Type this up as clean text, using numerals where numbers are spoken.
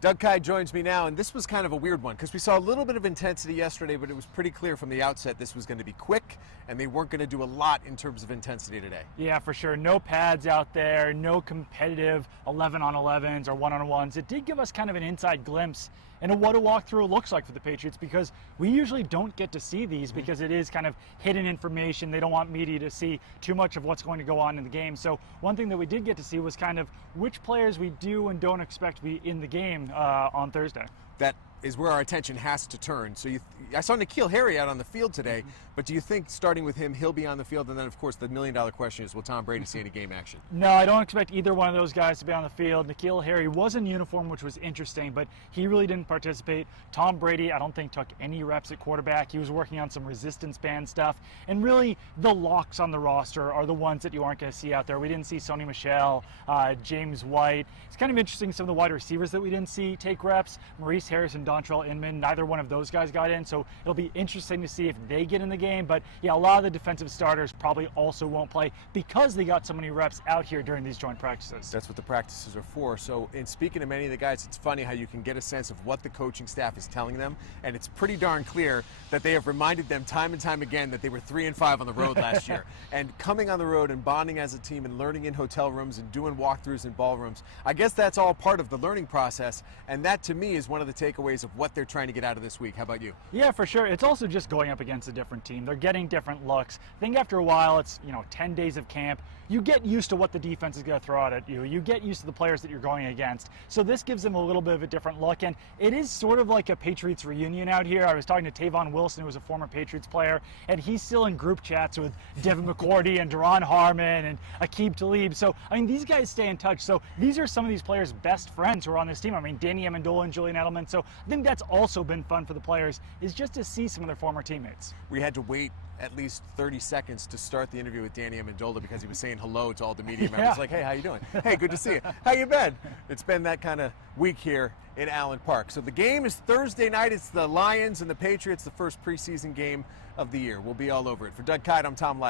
Doug Kye joins me now, and this was kind of a weird one because we saw a little bit of intensity yesterday, but it was pretty clear from the outset this was going to be quick, and they weren't going to do a lot in terms of intensity today. Yeah, for sure. No pads out there, no competitive 11-on-11s or 1-on-1s. It did give us kind of an inside glimpse into what a walkthrough looks like for the Patriots, because we usually don't get to see these because it is kind of hidden information. They don't want media to see too much of what's going to go on in the game. So one thing that we did get to see was kind of which players we do and don't expect to be in the game on Thursday. That is where our attention has to turn. So I saw N'Keal Harry out on the field today, but do you think starting with him, he'll be on the field? And then, of course, the million-dollar question is, will Tom Brady see any game action? No, I don't expect either one of those guys to be on the field. N'Keal Harry was in uniform, which was interesting, but he really didn't participate. Tom Brady, I don't think, took any reps at quarterback. He was working on some resistance band stuff. And really, the locks on the roster are the ones that you aren't going to see out there. We didn't see Sony Michel, James White. It's kind of interesting, some of the wide receivers that we didn't see take reps. Maurice Harris and Dontrell Inman, neither one of those guys got in, so it'll be interesting to see if they get in the game. But yeah, a lot of the defensive starters probably also won't play because they got so many reps out here during these joint practices. That's what the practices are for. So in speaking to many of the guys, it's funny how you can get a sense of what the coaching staff is telling them, and it's pretty darn clear that they have reminded them time and time again that they were 3-5 on the road last year. And coming on the road and bonding as a team and learning in hotel rooms and doing walkthroughs in ballrooms, I guess that's all part of the learning process, and that to me is one of the takeaways of what they're trying to get out of this week. How about you? Yeah, for sure. It's also just going up against a different team. They're getting different looks. I think after a while, it's 10 days of camp. You get used to what the defense is going to throw out at you. You get used to the players that you're going against. So this gives them a little bit of a different look, and it is sort of like a Patriots reunion out here. I was talking to Tavon Wilson, who was a former Patriots player, and he's still in group chats with Devin McCourty and Daron Harmon and Aqib Talib. So, I mean, these guys stay in touch. So these are some of these players' best friends who are on this team. I mean, Danny Amendola and Julian Edelman. So I think that's also been fun for the players, is just to see some of their former teammates. We had to wait at least 30 seconds to start the interview with Danny Amendola because he was saying hello to all the media members. Like, hey, how you doing? Hey, good to see you. How you been? It's been that kind of week here in Allen Park. So the game is Thursday night. It's the Lions and the Patriots, the first preseason game of the year. We'll be all over it. For Doug Kye, I'm Tom Light.